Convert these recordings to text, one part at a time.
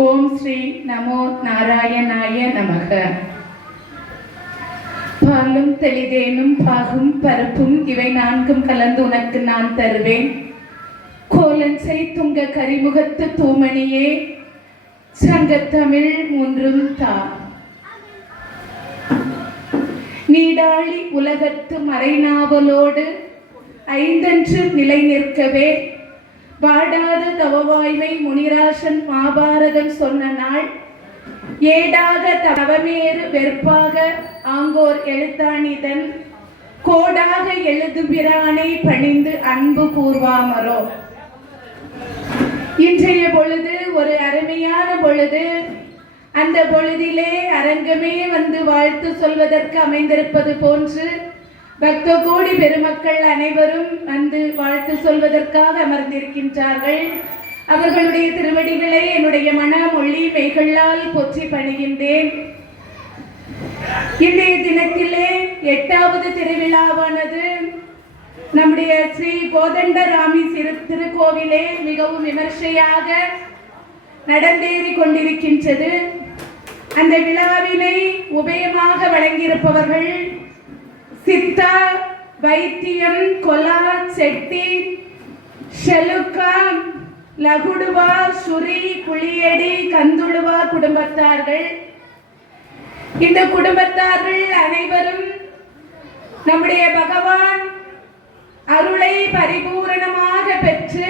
ஓம் ஸ்ரீ நமோ நாராயணாய நமக. பாலும் தெளிதேனும் பாகும் பருப்பும் இவை நான்கும் கலந்து உனக்கு நான் தருவேன். கோலஞ்சை துங்க கரிமுகத்து தூமணியே சங்கத்தமிழ் மூன்றும் தா. நீடாளி உலகத்து மறைநாவலோடு ஐந்தன்று நிலை நிற்கவே வாடாத தவவாய்மை முனிராசன் மாபாரதம் சொன்ன நாள் ஏடாக தவமேறு வெறுப்பாக ஆங்கோர் எழுத்தாணிதன் கோடாக எழுதுபிரானை பணிந்து அன்பு கூர்வாமரோ. இன்றைய பொழுது ஒரு அருமையான பொழுது. அந்த பொழுதிலே அரங்கமே வந்து வாழ்த்து சொல்வதற்கு அமைந்திருப்பது போன்று பக்த கோடி பெருமக்கள் அனைவரும் வந்து வாழ்த்து சொல்வதற்காக அமர்ந்திருக்கின்றார்கள். அவர்களுடைய திருவடிகளை என்னுடைய மன மொழி மெய்களால் போற்றி பணிகின்றேன். இன்றைய தினத்திலே 8வது திருவிழாவானது நம்முடைய ஸ்ரீ கோதண்டராமி திருக்கோவிலே மிகவும் விமர்சையாக நடந்தேறி கொண்டிருக்கின்றது. அந்த விழாவினை உபயமாக வழங்கியிருப்பவர்கள் சித்தா, வைத்தியம், கொலா, செட்டி, ஷெலுக்கா, லகுடுவா, சுரி, புளியடி, கந்துடுவா குடும்பத்தார்கள். இந்த குடும்பத்தார்கள் அனைவரும் நம்முடைய பகவான் அருளை பரிபூரணமாக பெற்று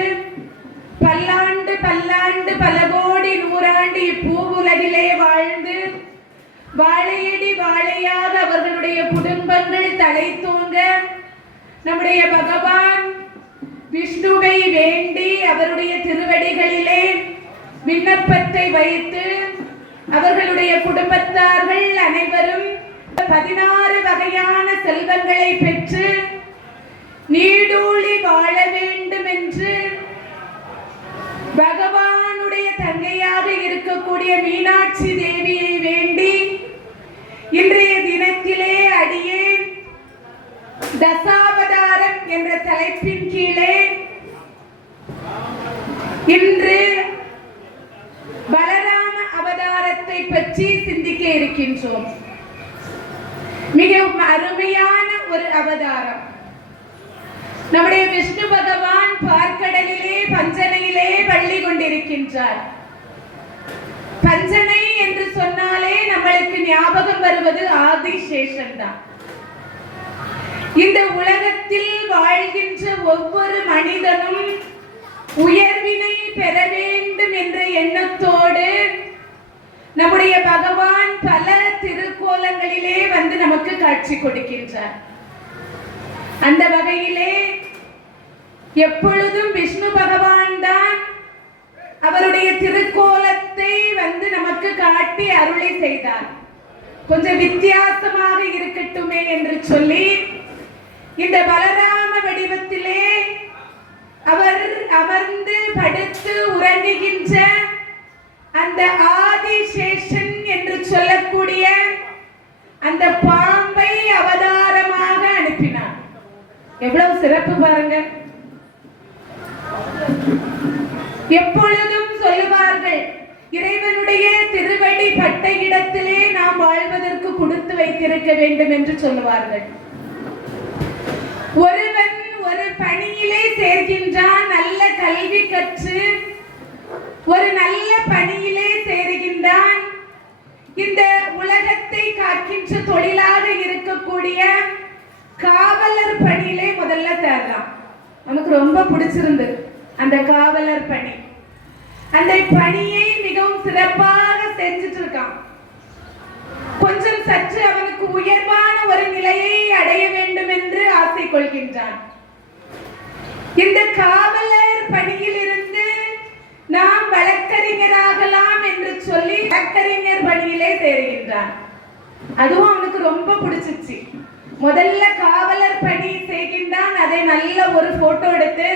பல்லாண்டு பல்லாண்டு பல கோடி நூறாண்டு இப்பூவுலகிலே வாழ்ந்து வாழையடி வாழையாக அவர்களுடைய குடும்பங்கள் தலை தூங்க நம்முடைய பகவான் விஷ்ணுவை வேண்டி அவருடைய திருவடிகளிலே விண்ணப்பத்தை வைத்து அவர்களுடைய குடும்பத்தார்கள் அனைவரும் 16 வகையான செல்வங்களை பெற்று நீடூழி வாழ வேண்டும் என்று பகவானுடைய தங்கையாக இருக்கக்கூடிய மீனாட்சி தேவியை வேண்டி இன்றைய தினத்திலே அடியேன் தசாவதாரம் என்ற தலைப்பின் கீழே இன்று பலராம அவதாரத்தை பற்றி சிந்திக்க இருக்கின்றோம். மிகவும் அருமையான ஒரு அவதாரம். நம்முடைய விஷ்ணு பகவான் பார்க்கடலிலே பஞ்சனையிலே பள்ளி கொண்டிருக்கின்றார். பஞ்சனை என்று சொன்னாலே நம்மளுக்கு ஞாபகம் வருவது ஆதிசேஷன் தான். இந்த உலகத்தில் வாழ்கின்ற ஒவ்வொரு மனிதனும் உயர்வினை பெற வேண்டும் என்ற எண்ணத்தோடு நம்முடைய பகவான் பல திருக்கோலங்களிலே வந்து நமக்கு காட்சி கொடுக்கின்றார். அந்த வகையிலே எப்பொழுதும் விஷ்ணு பகவான் தான் அவருடைய திருக்கோலத்தை வந்து நமக்கு காட்டி அருளை செய்தார். கொஞ்சம் வித்தியாசமாக இருக்கட்டுமே என்று சொல்லி இந்த பலராம வடிவத்திலே அவர் அமர்ந்து படுத்து உறங்குகின்ற அந்த ஆதிசேஷன் என்று சொல்லக்கூடிய அந்த பாம்பை அவதாரமாக அனுப்பினார். எவ்வளவு சிறப்பு பாருங்க. எப்பொழுதும் சொல்லுவார்கள், இறைவனுடைய திருவடி பட்ட இடத்திலே நாம் வாழ்வதற்கு கொடுத்து வைத்திருக்க வேண்டும் என்று சொல்லுவார்கள். ஒருவன் ஒரு பணியிலே சேர்கின்றான், நல்ல கல்வி கற்று ஒரு நல்ல பணியிலே சேருகின்றான். இந்த உலகத்தை காக்கின்ற தொழிலாக இருக்கக்கூடிய காவலர் பணியிலே முதல்ல சேர்றான். நமக்கு ரொம்ப பிடிச்சிருந்து அந்த காவலர் பணி. அந்த பணியை மிகவும் சிறப்பாக செஞ்சுட்டு இருக்கான். கொஞ்சம் சற்று அவனுக்கு உயர்வான ஒரு நிலையை அடைய வேண்டும் என்று ஆசை கொள்கின்றான். இந்த காவலர் பணியில் இருந்து நாம் வழக்கறிஞராகலாம் என்று சொல்லி வழக்கறிஞர் பணியிலே சேருகின்றான். அதுவும் அவனுக்கு ரொம்ப பிடிச்சிச்சு. முதல்ல காவலர் பணி செய்கின்றான். அதை நல்ல ஒரு போட்டோ எடுத்து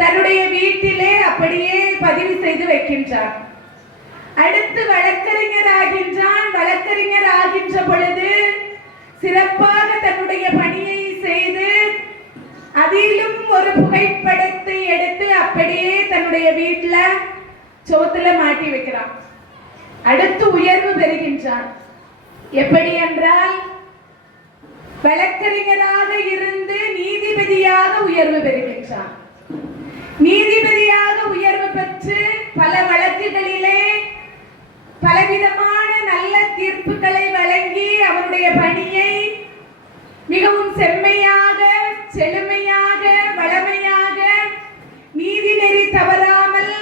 தன்னுடைய வீட்டிலே அப்படியே பதிவு செய்து வைக்கின்றான். அடுத்து வழக்கறிஞர் ஆகின்றான். வழக்கறிஞர் ஆகின்ற பொழுது சிறப்பாக தன்னுடைய பணியை செய்து அதிலும் ஒரு புகைப்படத்தை எடுத்து அப்படியே தன்னுடைய வீட்டில் சோத்துல மாட்டி வைக்கிறான். அடுத்து உயர்வு பெறுகின்றான். எப்படி என்றால் வழக்கறிஞராக இருந்து நீதிபதியாக உயர்வு பெறுகின்றான். நீதிபதியாக உயர்வு பெற்று பல வழக்குகளிலே பலவிதமான நல்ல தீர்ப்புகளை வழங்கி அவனுடைய பணியை மிகவும் செம்மையாக, செழுமையாக, வளமையாக, நீதிநெறி தவறாமல்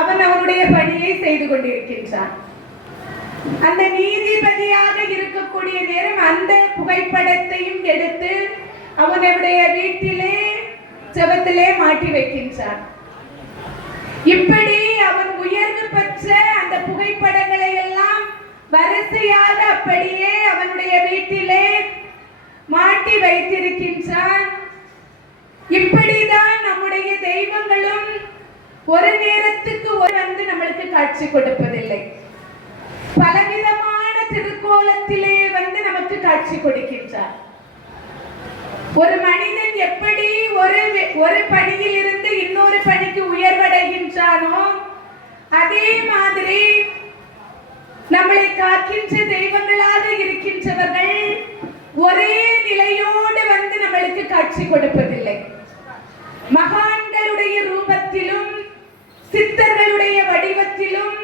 அவன் அவனுடைய பணியை செய்து கொண்டிருக்கின்றான். அந்த நீதிபதியாக இருக்கக்கூடிய நேரம் அந்த புகைப்படத்தையும் எடுத்து அவனுடைய வீட்டிலே ஜெபத்திலே மாட்டி வைக்கின்றான். இப்படி அவன் உயர்வு பெற்ற அந்த புகைப்படங்களை எல்லாம் வரிசையாக அப்படியே அவனுடைய வீட்டிலே மாட்டி வைத்திருக்கின்றான். இப்படிதான் நம்முடைய தெய்வங்களும் ஒரு நேரத்துக்கு வந்து நம்மளுக்கு காட்சி கொடுப்பதில்லை. பலவிதமான திருக்கோலத்திலே வந்து நமக்கு காட்சி கொடுக்கின்றார். ஒரு மனிதன் எப்படி ஒரு பணியில் இருந்து இன்னொரு பணிக்கு உயர்வடைகின்றானோ அதே மாதிரி நம்மளை காக்கின்ற தெய்வங்களாக இருக்கின்றவர்கள் ஒரே நிலையோடு வந்து நம்மளுக்கு காட்சி கொடுப்பதில்லை. மகான்களுடைய ரூபத்திலும் சித்தர்களுடைய வடிவத்திலும்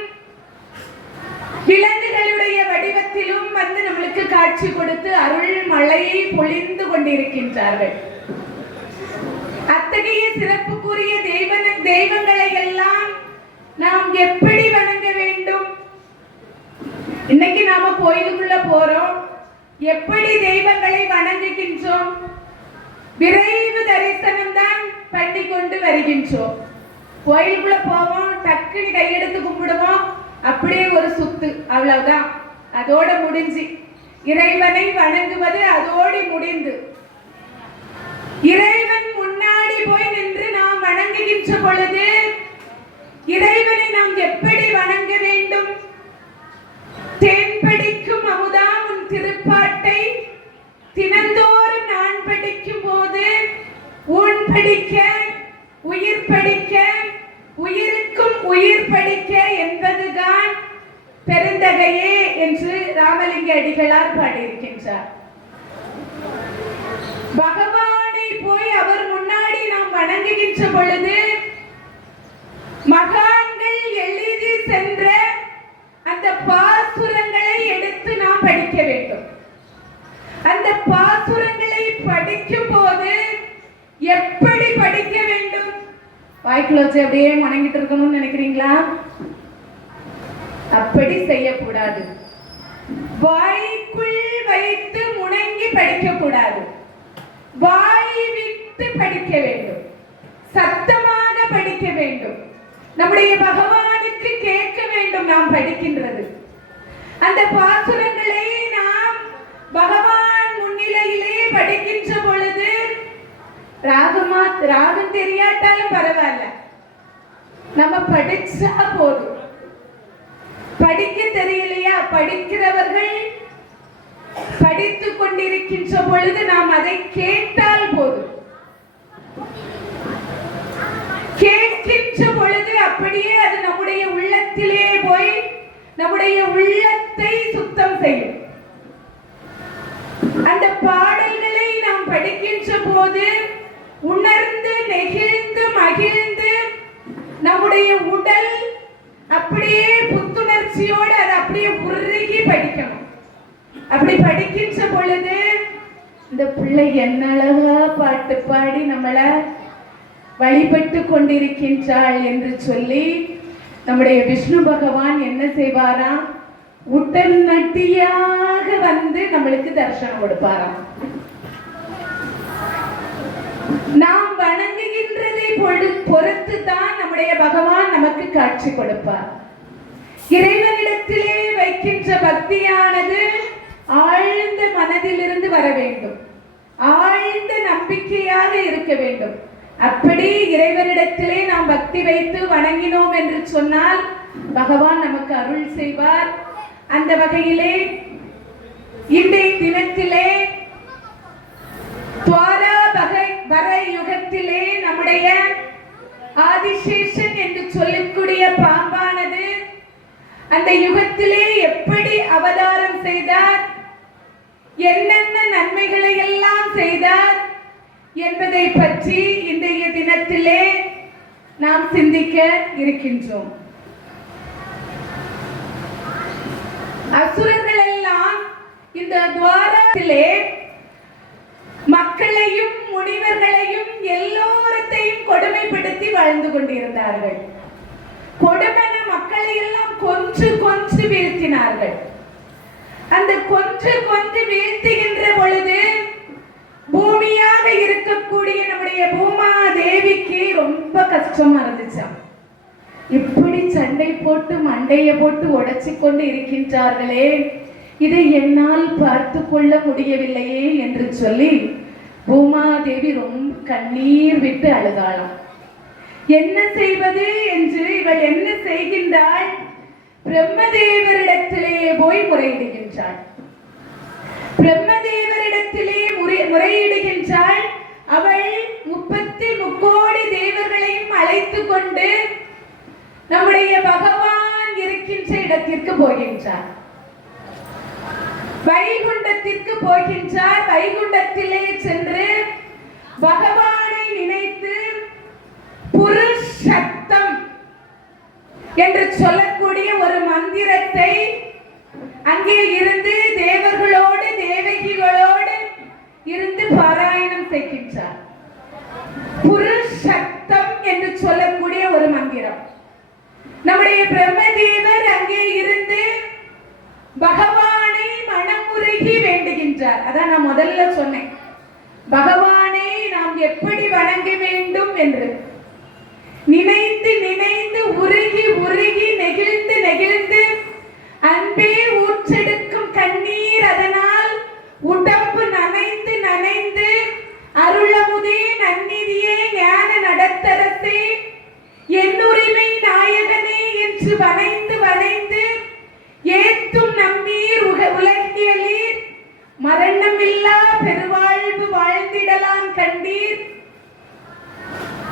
விலங்குகளுடைய வடிவத்திலும் வந்து நம்மளுக்கு காட்சி கொடுத்து அருள் மழையை பொழிந்து கொண்டிருக்கின்றார்கள். அத்தகைய சிறப்புக்குரிய தெய்வங்களை எல்லாம் நாம் எப்படி வணங்க வேண்டும்? இன்னைக்கு நாம கோயிலுக்குள்ள போறோம், எப்படி தெய்வங்களை வணங்குகின்றோம்? விரைவு தரிசனம் தான் பண்ணி கொண்டு வருகின்றோம். கோயிலுக்குள்ள போவோம், டக்குன்னு கையெடுத்து கும்பிடுவோம், அப்படியே ஒரு சுத்து, அவ்வளவுதான், அதோட முடிஞ்சு. இறைவனை வணங்குவது அதோடு முடிந்து. இறைவன் முன்னாடி போய் நின்று நாம் வணங்குகின்ற பொழுது இறைவனை நாம் எப்படி வணங்க வேண்டும்? தேன்படிக்கும் அமுதா உன் திருப்பாட்டை தினந்தோறும் நான் படிக்கும் போது உன் படிக்க, உயிர் படிக்க, உயிருக்கும் உயிர் படிக்க என்பதுதான் பெருந்தகையே என்று ராமலிங்க அடிகளார் பாடியிருக்கின்றார். பகவானை போய் அவர் முன்னாடி நாம் வணங்குகின்ற பொழுது மகான்கள் எழுதி சென்ற அந்த பாசுரங்களை எடுத்து நாம் படிக்க வேண்டும். அந்த பாசுரங்களை படிக்கும் போது எப்படி படிக்க வேண்டும்? வாய்க்குள்ள வச்சு அப்படியே வணங்கிட்டு இருக்கணும்னு நினைக்கிறீங்களா? அப்படி செய்யக்கூடாது. வாய்க்குள் வைத்து முணங்கி படிக்க கூடாது. வாய் விட்டு படிக்க வேண்டும். சத்தமாக படிக்க வேண்டும். நம்முடைய பகவானுக்கு கேட்க வேண்டும் நாம் படிக்கின்றது. அந்த பாசுரங்களை நாம் பகவான் முன்னிலையிலே படிக்கின்ற பொழுது ராகம் தெரியாட்டாலும் பரவாயில்ல, நம்ம படிச்சா போதும். படிக்க தெரியலையா? படிக்கிறவர்கள் படித்துக் கொண்டிருக்கின்ற பொழுது நாம் அதை கேட்டால் போதும். கேட்கின்ற பொழுது அப்படியே அது நம்முடைய உள்ளத்திலே போய் நம்முடைய உள்ளத்தை சுத்தம் செய்யும். அந்த பாடல்களை நாம் படிக்கின்ற போது உணர்ந்து நெகிழ்ந்து மகிழ்ந்து நம்முடைய உடல் அப்படியே புத்துணர்ச்சியோடு அதை அப்படியே உருகி படிக்கணும். அப்படி படிக்கின்ற பொழுது இந்த பிள்ளை என்ன அழகா பாட்டு பாடி நம்மளை வழிபட்டு கொண்டிருக்கின்றாள் என்று சொல்லி நம்முடைய விஷ்ணு பகவான் என்ன செய்வாராம்? உடல் நட்டியாக வந்து நம்மளுக்கு தரிசனம் கொடுப்பாராம். நாம் வணங்குகின்றதை பொறுத்து தான் நம்முடைய பகவான் நமக்கு காட்சி கொடுப்பார். இறைவனிடத்திலே வைக்கின்ற பக்தியானது ஆழ்ந்த மனதிலிருந்து வர வேண்டும். ஆழ்ந்த நம்பிக்கையாக இருக்க வேண்டும். அப்படி இறைவனிடத்திலே நாம் பக்தி வைத்து வணங்கினோம் என்று சொன்னால் பகவான் நமக்கு அருள் செய்வார். அந்த வகையிலே இன்றைய தினத்திலே துவார பர யுகத்திலே நம்முடைய ஆதிசேஷன் என்று சொல்லக்கூடிய பாம்பானது அந்த யுகத்திலே எப்படி அவதாரம் செய்தார், என்னென்ன நன்மைகளை எல்லாம் செய்தார் என்பதை பற்றி இன்றைய தினத்திலே நாம் சிந்திக்க இருக்கின்றோம். அசுரர்கள் எல்லாம் இந்த துவாரத்திலே மக்களையும் முனிவர்களையும் எல்லோரையும் கொடுமைப்படுத்தி வாழ்ந்து கொண்டிருந்தார்கள். கொடுமன மக்களை எல்லாம் கொன்று வீழ்த்தினார்கள். அந்த கொன்று வீழ்த்துகின்ற பொழுது பூமியாக இருக்கக்கூடிய நம்முடைய பூமா தேவிக்கு ரொம்ப கஷ்டமா இருந்துச்சாம். இப்படி சண்டை போட்டு மண்டைய போட்டு உடைச்சு கொண்டு இருக்கின்றார்களே, இதை என்னால் பார்த்து கொள்ள முடியவில்லையே என்று சொல்லி பூமாதேவி ரொம்ப கண்ணீர் விட்டு அழுதாளாம். என்ன செய்வது என்று இவள் என்ன செய்கின்றாள், பிரம்மதேவரிடத்திலே போய் முறையிடுகின்றாள். பிரம்மதேவரிடத்திலே முறையிடுகின்றாள். அவள் 33 தேவர்களையும் அழைத்து கொண்டு நம்முடைய பகவான் இருக்கின்ற இடத்திற்கு போகின்றார். வைகுண்டத்திற்கு போகின்றார். வைகுண்டத்திலே சென்று பகவானை நினைத்து புருஷத்தம் என்று சொல்லக்கூடிய ஒரு மந்திரத்தை அங்கே இருந்து தேவர்களோடு தேவகிகளோடு இருந்து பாராயணம் செய்கின்றார். புருஷத்தம் என்று சொல்லக்கூடிய ஒரு மந்திரம். நம்முடைய பிரம்மதேவர் அங்கே இருந்து பகவானை மனமுருகி வேண்டுகின்றார். அதான் நான் முதல்ல சொன்னேன், பகவானை நாம் எப்படி வணங்க வேண்டும் என்று நினைத்து நினைத்து உருகி உருகி நெகிழ்ந்து நெகிழ்ந்து அன்பே ஊற்றெடுக்கும் கண்ணீர், அதனால் உடம்பு நனைந்து நனைந்து அருளமுதே நன்னிதியே ஞான நடத்தரசே என்னுரிமை நாயகனே என்று வணைந்து வணைந்து ஏத்தும் நம்மீர் உலகியலீர் மரணமில்லா பெருவாழ்வு வாழ்ந்திடலாம் கண்டீர்.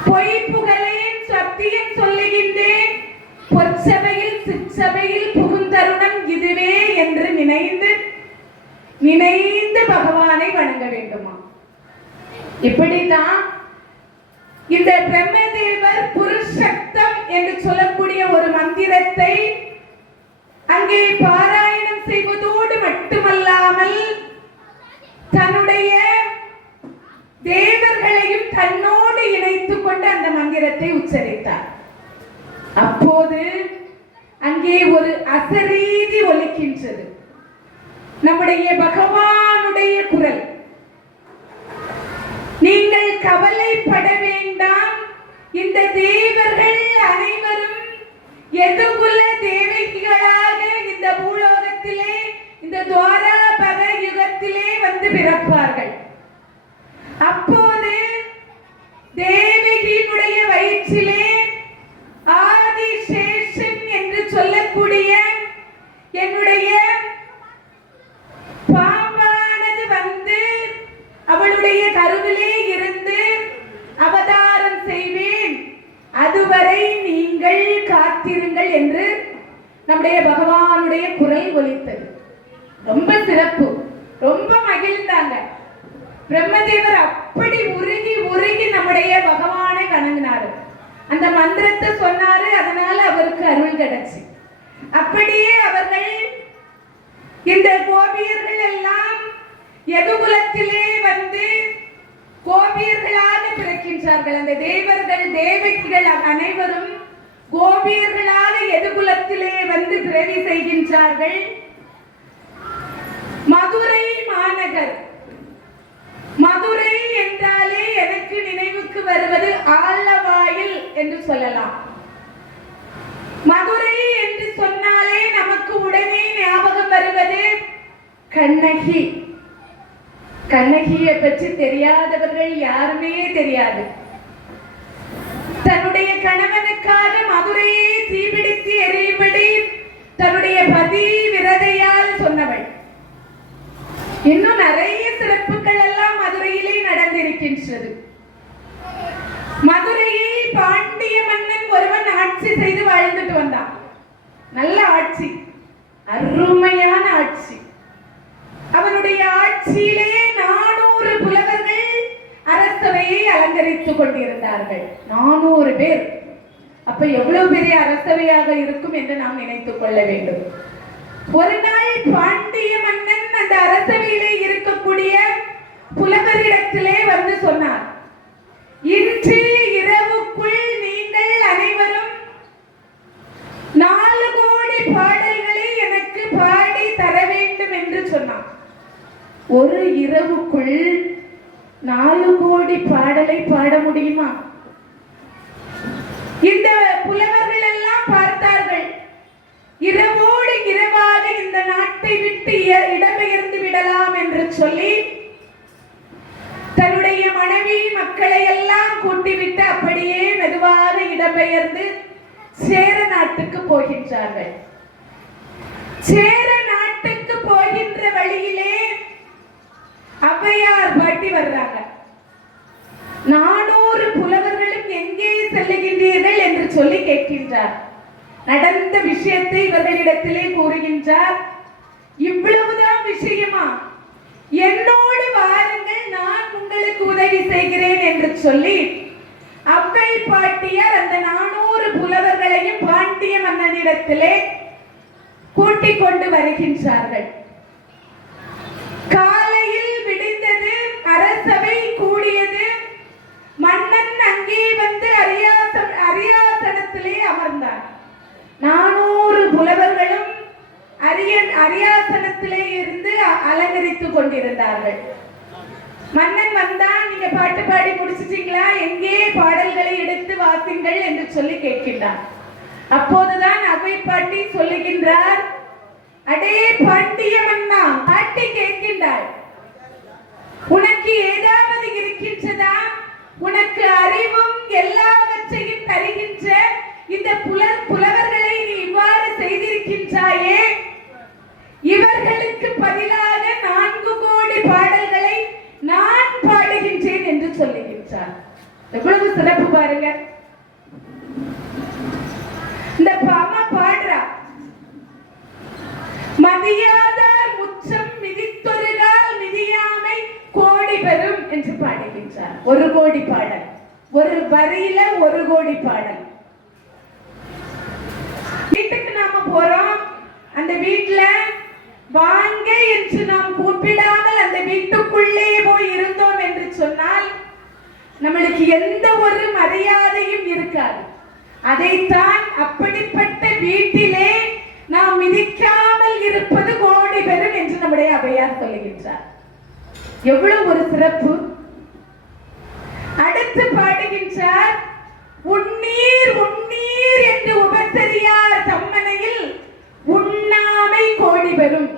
பொய் புகழேன் சத்தியம் சொல்லுகின்றேன், பொற்சபையில் சிற்சபையில் புகுந்தருணம் இதுவே என்று நினைந்து நினைந்து பகவானை வணங்க வேண்டுமா? இப்படித்தான் இந்த பிரம்மதேவர் புருஷத்தம் என்று சொல்லக்கூடிய ஒரு மந்திரத்தை அங்கே பாராயணம் செய்வதோடு மட்டுமல்லாமல் தன்னுடைய தேவர்களையும் தன்னோடு இணைத்துக் கொண்டு அந்த மந்திரத்தை உச்சரித்தார். அப்போது அங்கே ஒரு அசரீதி ஒலிக்கின்றது. நம்முடைய பகவானுடைய குரல், நீங்கள் கவலைப்பட வேண்டாம், இந்த தேவர்கள் அனைவரும் எதுகுல தேவகிகளாக இந்த பூலோகத்திலே இந்த துவாராபக யுகத்திலே வந்து பிறப்பார்கள். அப்போது தேவகியினுடைய வயிற்றிலே ஆதிசேஷன் என்று சொல்லக்கூடிய என்னுடைய பாம்பானது வந்து அவளுடைய கருவிலே இருந்து அவதாரம் செய்வேன், அதுவரை நீங்கள் காத்திருங்கள் என்று நம்முடைய பகவானுடைய குரல் ஒலித்தது. ரொம்ப சிறப்பு, ரொம்ப மகிழ்ந்தாங்க. பிரம்மதேவர் அப்படி உருகி உருகி நம்முடைய பகவானை வணங்கினாரு. அந்த மந்திரத்தை சொன்னாரு, அதனால அவருக்கு அருள் கிடைச்சு. அப்படியே அவர்கள் இந்த கோபியர்கள் எல்லாம் எதுகுலத்திலே வந்து கோபியர்களாக பிறக்கின்றார்கள். அந்த தேவர்கள் தேவகிகள் அனைவரும் கோபியர்களாக எதுகுலத்திலே வந்து பிறவி செய்கின்றார்கள். மதுரை மாநகர், மதுரை என்றாலே எனக்கு நினைவுக்கு வருவது ஆலவாயில் என்று சொல்லலாம். மதுரை என்று சொன்னாலே நமக்கு உடனே ஞாபகம் வருவது கண்ணகி. கண்ணகியை பற்றி தெரியாதவர்கள் யாருமே தெரியாது. தன்னுடைய கணவனுக்காக மதுரையை தீபிடித்து எரியும்படி தன்னுடைய பதி விரதையால் சொன்னவள். இன்னும் நிறைய சிறப்புகள் எல்லாம் மதுரையிலே நடந்திருக்கின்றது. மதுரையை பாண்டிய நல்ல ஆட்சி, அருமையான ஆட்சி. அவனுடைய ஆட்சியிலே 400 புலவர்கள் அரசவையை அலங்கரித்துக் கொண்டிருந்தார்கள். 400 பேர். அப்ப எவ்வளவு பெரிய அரசவையாக இருக்கும் என்று நாம் நினைத்துக் கொள்ள வேண்டும். ஒரு நாள் பாண்டிய மன்னன் அந்த அரசவையிலே இருக்கக்கூடிய புலவரிடத்திலே வந்து சொன்னார், இன்று இரவுக்குள் நீங்கள் அனைவரும் 4 கோடி பாடல்களை எனக்கு பாடி தர வேண்டும் என்று சொன்னார். ஒரு இரவுக்குள் 4 கோடி பாடலை பாட முடியுமா? இந்த புலவர்கள் எல்லாம் பார்த்தார்கள், இரவோடு இரவாக இந்த நாட்டை விட்டு இடம்பெயர்ந்து விடலாம் என்று சொல்லி தன்னுடைய மனைவி மக்களை எல்லாம் கூட்டிவிட்டு அப்படியே மெதுவாக இடம்பெயர்ந்து சேர நாட்டுக்கு போகின்றார்கள். சேர நாட்டுக்கு போகின்ற வழியிலே ஔவையார் பாட்டி வர்றாங்க. 400 புலவர்களும் எங்கே செல்லுகின்றீர்கள் என்று சொல்லி கேட்கின்றார். நடந்த விஷயத்தை இவர்களிடத்திலே கூறுகின்றார். இவ்வளவுதான் விஷயமா? என்னோடு வாருங்கள், நான் உங்களுக்கு உதவி செய்கிறேன் என்று சொல்லி ஔவை பாட்டியார் அந்த 400 புலவர்களையும் பாண்டிய மன்னனிடத்திலே கூட்டிக் கொண்டு வருகின்றார்கள். காலையில் விடிந்தது, அரசவை கூடியது. மன்னன் அங்கே வந்து அரியாசனத்திலே அமர்ந்தார். 400 புலவர்களும் அரியாசனத்திலே இருந்து அலங்கரித்துக் கொண்டிருந்தார்கள். மன்னன் வந்தான், நீங்க பாட்டு பாடி முடிச்சிட்டீங்களா, எங்கே பாடல்களை எடுத்து வாசிங்கள் என்று சொல்லி கேட்கின்றார். அப்போதுதான் ஔவை பாட்டி சொல்லுகின்றார், அடே பாண்டிய மன்னா, பாட்டி கேட்கின்றாள், உனக்கு ஏதாவது இருக்கின்றதா? உனக்கு அறிவும் எல்லாவற்றையும் தருகின்ற இந்த புலவர்களை நீ இவ்வாறு செய்திருக்கின்றாயே, இவர்களுக்கு பதிலாக 4 கோடி பாடல்களை நான் பாடுகின்றேன் என்று சொல்லுகின்றார். எவ்வளவு சிறப்பு பாருங்க. இந்த அம்மா பாடுறா, மதியாதார் முச்சம் மிதித்தொருகால் மிதியாமை கோடி பெறும் என்று பாடுகின்றார். 1 கோடி பாடல், ஒரு வரியில 1 கோடி பாடல். வீட்டுக்கு நாம போறோம், அந்த வீட்டுல வாங்க என்று நாம் கூப்பிடாமல் அந்த வீட்டுக்குள்ளே போய் இருந்தோம் என்று சொன்னால் நம்மளுக்கு எந்த ஒரு மரியாதையும் இருக்காது. அதைத்தான் அப்படிப்பட்ட வீட்டிலே நாம் மிதிக்காமல் இருப்பது கோடி பெறும் என்று நம்முடைய ஔவையார் சொல்லுகின்றார். எவ்வளவு ஒரு சிறப்பு. அடுத்து பாடுகின்றார், உன்னீர் உன்னீர் என்று உபசரியார் தம்மனையில் உண்ணாமை கோடி பெறும்.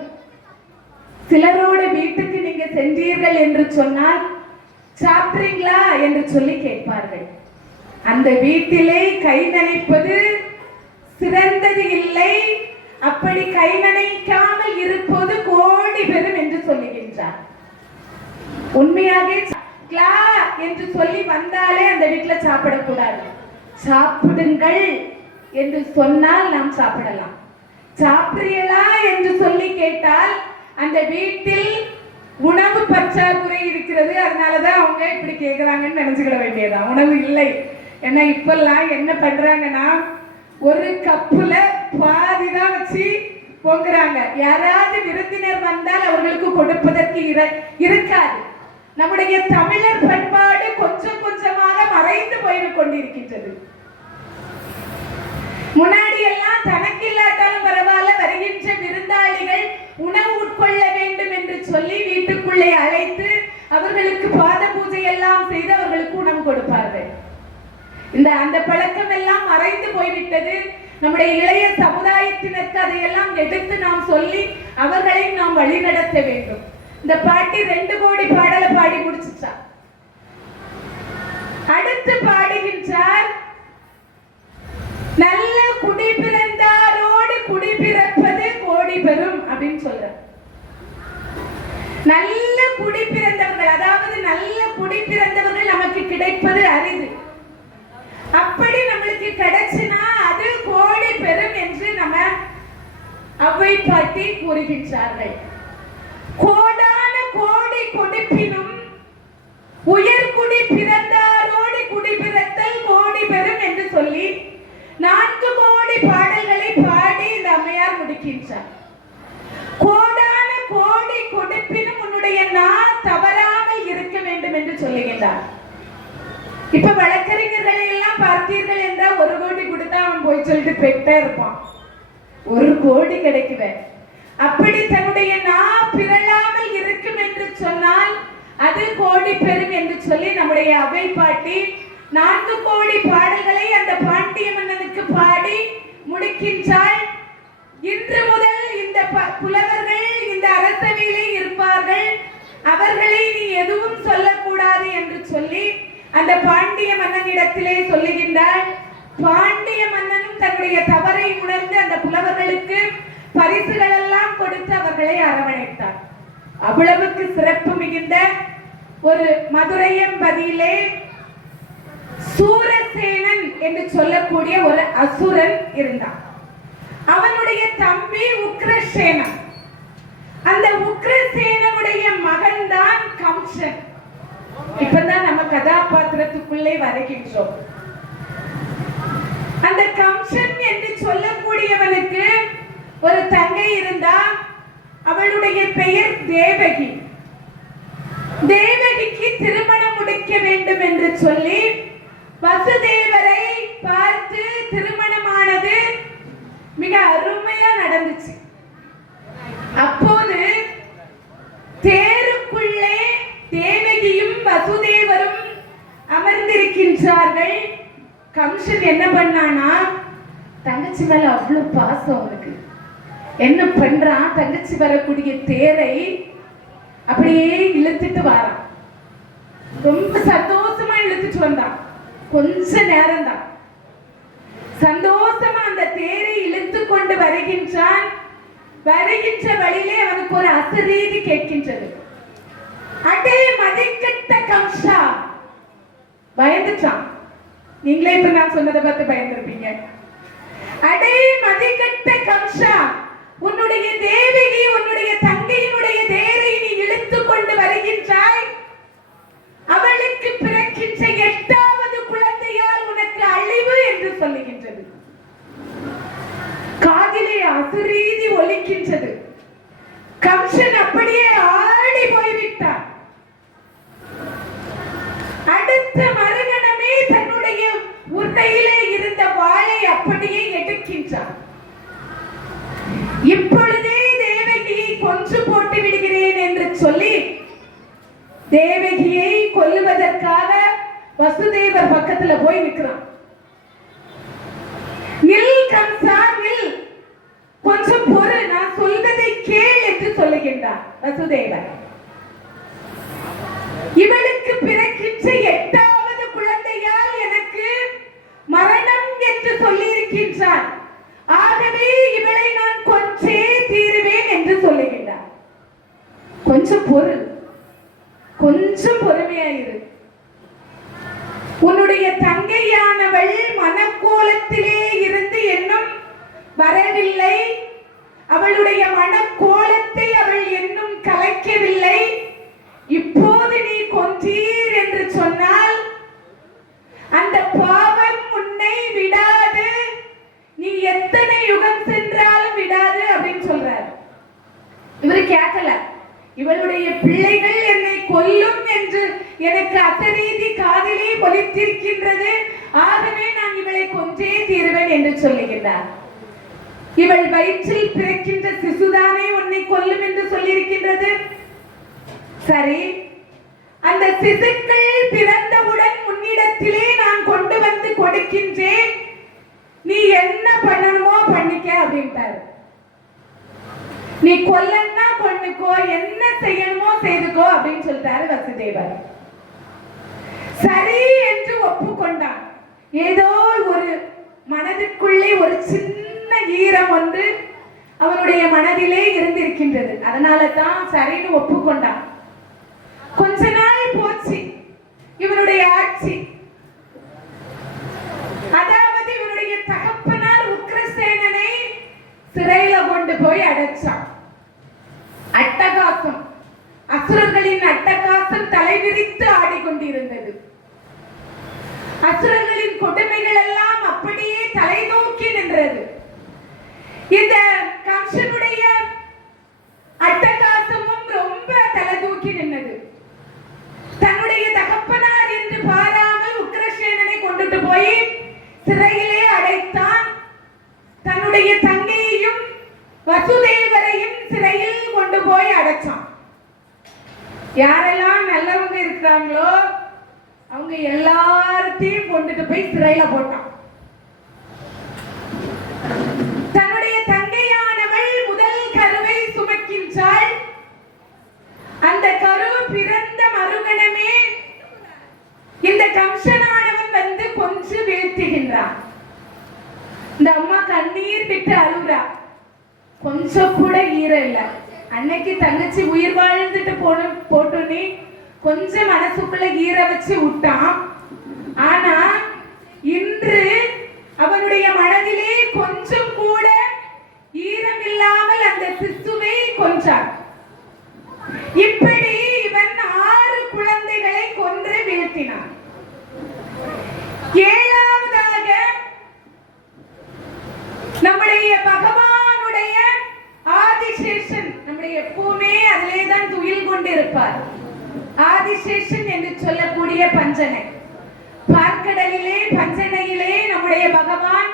சிலரோட வீட்டுக்கு நீங்க சென்றீர்கள் என்று சொன்னால் சாப்பிடுறீங்களா என்று சொல்லி கேட்பார்கள். அந்த வீட்டிலே கை நனைப்பது சிறந்தது இல்லை, அப்படி கை நனைக்காமல் இருப்பது கோடி பெறும் என்று சொல்லுகின்றார். உண்மையாக என்று சொல்லி வந்தாலே அந்த வீட்டுல சாப்பிடக்கூடாது. சாப்பிடுங்கள் என்று சொன்னால் நாம் சாப்பிடலாம். சாப்பிடுறீங்களா என்று சொல்லி கேட்டால் அந்த வீட்டில் உணவு பற்றாக்குறை இருக்கிறது, அதனாலதான் அவங்க இப்படி கேட்கிறாங்கன்னு நினைச்சுக்கிட வேண்டியதான். உணவு இல்லை. ஏன்னா இப்பெல்லாம் என்ன பண்றாங்கன்னா, ஒரு கப்புல பாதிதான் வச்சு பொங்குறாங்க. யாராவது விருந்தினர் வந்தால் அவர்களுக்கு கொடுப்பதற்கு இருக்காது. நம்முடைய தமிழர் பண்பாடு கொஞ்சம் கொஞ்சமாக மறைந்து போய் கொண்டிருக்கின்றது. முன்னாடி எல்லாம் தனக்கு இல்லாட்டாலும் பரவாயில்ல, வருகின்ற விருந்தாளிகள் உணவு உட்கொள்ள வேண்டும் என்று சொல்லி வீட்டுக்குள்ளே அழைத்து அவர்களுக்கு பாத பூஜை எல்லாம் செய்து அவர்களுக்கு உணவு கொடுப்பார்கள். அந்த பழக்கம் எல்லாம் மறைந்து போய்விட்டது. நம்முடைய இளைய சமுதாயத்தினருக்கு அதையெல்லாம் எடுத்து நாம் சொல்லி அவர்களை நாம் வழி நடத்த வேண்டும். இந்த பாட்டி 2 கோடி பாடலை பாடி முடிச்சுச்சா. அடுத்து பாடுகின்றார், நல்ல குடி பிறந்தாரோடு குடி பிறப்பது கோடி பெறும் அப்படின்னு சொல்ற. நல்ல குடி பிறந்தவர்கள், அதாவது நல்ல குடி பிறந்தவர்கள் நமக்கு கிடைப்பது அரிது. அப்படி நம்மளுக்கு கிடைச்சுனா அது கோடி பெறும் என்று நம்ம அவை பாட்டி கூறுகின்றார்கள். கோடான கோடி கொடுப்பினும் உயர்குடி பிறந்தாரோடு குடிபிறத்தல் கோடி பெறும் என்று சொல்லி 4 கோடி பாடல்களை பாடி இந்த அம்மையார் முடிக்கின்றார். கோடான கோடி கொடுப்பினும் உன்னுடைய நான் தவறாமல் இருக்க வேண்டும் என்று சொல்லுகின்றார். இப்ப வழக்கறிஞர்களை எல்லாம் பார்த்தீர்கள் என்றால் 1 கோடி கொடுத்தா அவன் போய் சொல்லிட்டு போயிட்டே இருப்பான். 1 கோடி கிடைக்குவேன். அப்படி தன்னுடைய நான் பிறழாமல் இருக்கும் என்று சொன்னால் அது கோடி பெறும் என்று சொல்லி நம்முடைய அவை பாட்டி 4 கோடி பாடல்களை அந்த பாண்டிய மன்னனுக்கு பாடி முடிக்கின்றாள். இன்று முதல் இந்த புலவர்கள் இந்த அரசவையிலே இருப்பார்கள், அவர்களை நீ எதுவும் சொல்லக்கூடாது என்று சொல்லி அந்த பாண்டிய மன்னனிடத்திலே சொல்லுகின்றாள். பாண்டிய மன்னனும் தன்னுடைய தவறை உணர்ந்து அந்த புலவர்களுக்கு பரிசுகள் எல்லாம் கொடுத்து அவர்களை அரவணைத்தார். அவ்வளவுக்கு சிறப்பு மிகுந்த ஒரு மதுரையம்பதியிலே சூரசேனன் என்று சொல்லக்கூடிய ஒரு அசுரன் இருந்தான். அவனுடைய தம்பி உக்ரசேனன். அந்த உக்ரசேனனுடைய மகன் தான் கம்சன். இப்பதான் நம்ம கதாபாத்திரத்துக்குள்ளே வருகின்றோம். அந்த கம்சன் என்று சொல்லக்கூடியவனுக்கு ஒரு தங்கை இருந்தா. அவளுடைய பெயர் தேவகி. தேவகிக்கு திருமணம் முடிக்க வேண்டும் என்று சொல்லி வசுதேவரை பார்த்து திருமணமானது மிக அருமையா நடந்துச்சு. அப்போது தேருக்குள்ளே தேவகியும் வசுதேவரும் அமர்ந்திருக்கின்றார்கள். கம்சன் என்ன பண்ணானா, தங்கச்சி மேல அவ்வளவு பாசம் அவனுக்கு. என்ன பண்றான், தங்கச்சி வரக்கூடிய தேரை அப்படியே இழுத்துட்டு வரான். ரொம்ப சந்தோஷமா இழுத்துட்டு வந்தான். கொஞ்ச நேரம் தான் சந்தோஷமா அந்த தேரை இழுத்து கொண்டு வருகின்றான். வருகின்ற வழியிலே அவனுக்கு ஒரு அசரீதி கேட்கின்றது. அடே மதிக்கட்ட கம்சா! பயந்துட்டான். நீங்களே இப்ப நான் சொன்னதை பார்த்து பயந்துருப்பீங்க. அடே மதிக்கட்ட கம்சா, உன்னுடைய தேவகி உன்னுடைய தங்கையினுடைய தேரை நீ இழுத்து கொண்டு வருகின்றாய். அவளுக்கு பிறக்கின்ற 8வது குழந்தையால் உனக்கு அழிவு என்று சொல்லுகின்றது. காதிலே அசரீதி ஒலிக்கின்றது. கம்சன் அப்படியே ஆடி போய்விட்டார். அடுத்த மறுகணமே தன்னுடைய உருளையிலே இருந்த வாளை அப்படியே எடுக்கின்றார். இப்பொழுதே தேவகியை கொன்று போட்டு விடுகிறேன் என்று சொல்லி தேவகியை கொல்லுவதற்காக வசுதேவர் பக்கத்துல போய் நிற்கிறான். நில் கம்சா நில், கொஞ்சம் பொறு, நான் சொல்வதை கேள் என்று சொல்லுகின்றார் வசுதேவர். இவளுக்கு பிறக்கின்ற 8வது குழந்தையால் எனக்கு மரணம் என்று சொல்லி இருக்கின்றார். ஆகவே இவளை நான் கொன்றே தீருவேன் என்று சொல்லுகின்றார். கொஞ்சம் பொறு, கொஞ்சம் பொறுமையாயிரு. உன்னுடைய தங்கையானவள் மனக்கோலத்திலே இருந்து இன்னும் வரவில்லை. அவளுடைய மனக்கோலத்தை அவள் இன்னும் கலைக்கவில்லை. இப்போது நீ கொன்றீர் என்று சொன்னால் அந்த பாவம் உன்னை விடாது, நீ எத்தனை யுகம் சென்றாலும் விடாது அப்படின்னு சொல்றார். இவரு கேட்கல. இவளுடைய பிள்ளைகள் என்னை கொல்லும் என்று எனக்கு அசரீதி காதிலே ஒலித்திருக்கின்றது. ஆகவே நான் இவளை கொன்றே தீருவேன் என்று சொல்லுகின்றார். இவள் வயிற்றில் பிறக்கின்ற சிசுதானே உன்னை கொல்லும் என்று சொல்லியிருக்கின்றது. சரி, அந்த சிசுக்கள் பிறந்தவுடன் உன்னிடத்திலே நான் கொண்டு வந்து கொடுக்கின்றேன், நீ என்ன பண்ணணுமோ பண்ணிக்க அப்படின்ட்டாரு. நீ கொல்லன்னா கொன்னுக்கோ, என்ன செய்யணுமோ செய்துக்கோ அப்படின்னு சொல்லிட்டாரு வசுதேவர். சரி என்று ஒப்புக்கொண்டான். ஏதோ ஒரு மனதுக்குள்ளே ஒரு சின்ன ஈரம் ஒன்று அவனுடைய மனதிலே இருந்திருக்கின்றது. அதனால தான் சரின்னு ஒப்புக்கொண்டான். கொஞ்ச நாள் போச்சு இவனுடைய ஆட்சி. அதாவது இவனுடைய தகப்பனார் உக்ரசேனனை சிறையில கொண்டு போய் அடைச்சான். அட்டகாசம், அசுரர்களின் அட்டகாசம் தலைவிரித்து ஆடிக்கொண்டிருந்தது. அசுரர்களின் கொடுமைகள் எல்லாம் அப்படியே தலை தூக்கி நின்றது. இந்த கம்சனுடைய அட்டகாசமும் ரொம்ப தலை தூக்கி நின்றது. தன்னுடைய தகப்பனார் என்று பாராமல் உக்கிரசேனனை கொண்டுட்டு போய் சிறையிலே அடைத்தான். தன்னுடைய தங்கையையும் வசுதேவரையும் சிறையில் கொண்டு போய் அடைச்சான். யாரெல்லாம் நல்லவங்க இருக்கிறாங்களோ அவங்க எல்லாத்தையும் கொண்டுட்டு போய் சிறையில போட்டான். தன்னுடைய தங்கையானவள் முதல் கருவை சுமக்கின்றாள். அந்த கரு பிறந்த மறுகணமே இந்த கம்சனானவன் வந்து கொஞ்சம் வீழ்த்துகின்றான். இந்த அம்மா கண்ணீர் விட்டு அழுறா. கொஞ்சம் கூட ஈரம் இல்ல. அன்னைக்கு தங்கச்சி உயிர் வாழ்ந்துட்டு போட்டோன்னே கொஞ்சம் மனசுக்குள்ள ஈர வச்சு விட்டான். ஆனா இன்று அவனுடைய மனதிலே கொஞ்சம் கூட ஈரம் இல்லாமல் அந்த சிசுவை கொன்றான். இப்படி இவன் 6 குழந்தைகளை கொன்று வீழ்த்தினான். 7வதாக நம்முடைய பகவானுடைய ஆதிசேஷன், நம்முடைய எப்பவுமே அதிலே தான் துயில் கொண்டிருப்பார். ஆதிசேஷன் என்று சொல்லக்கூடிய பஞ்சனை, பார்க்கடலிலே பஞ்சனையிலே நம்முடைய பகவான்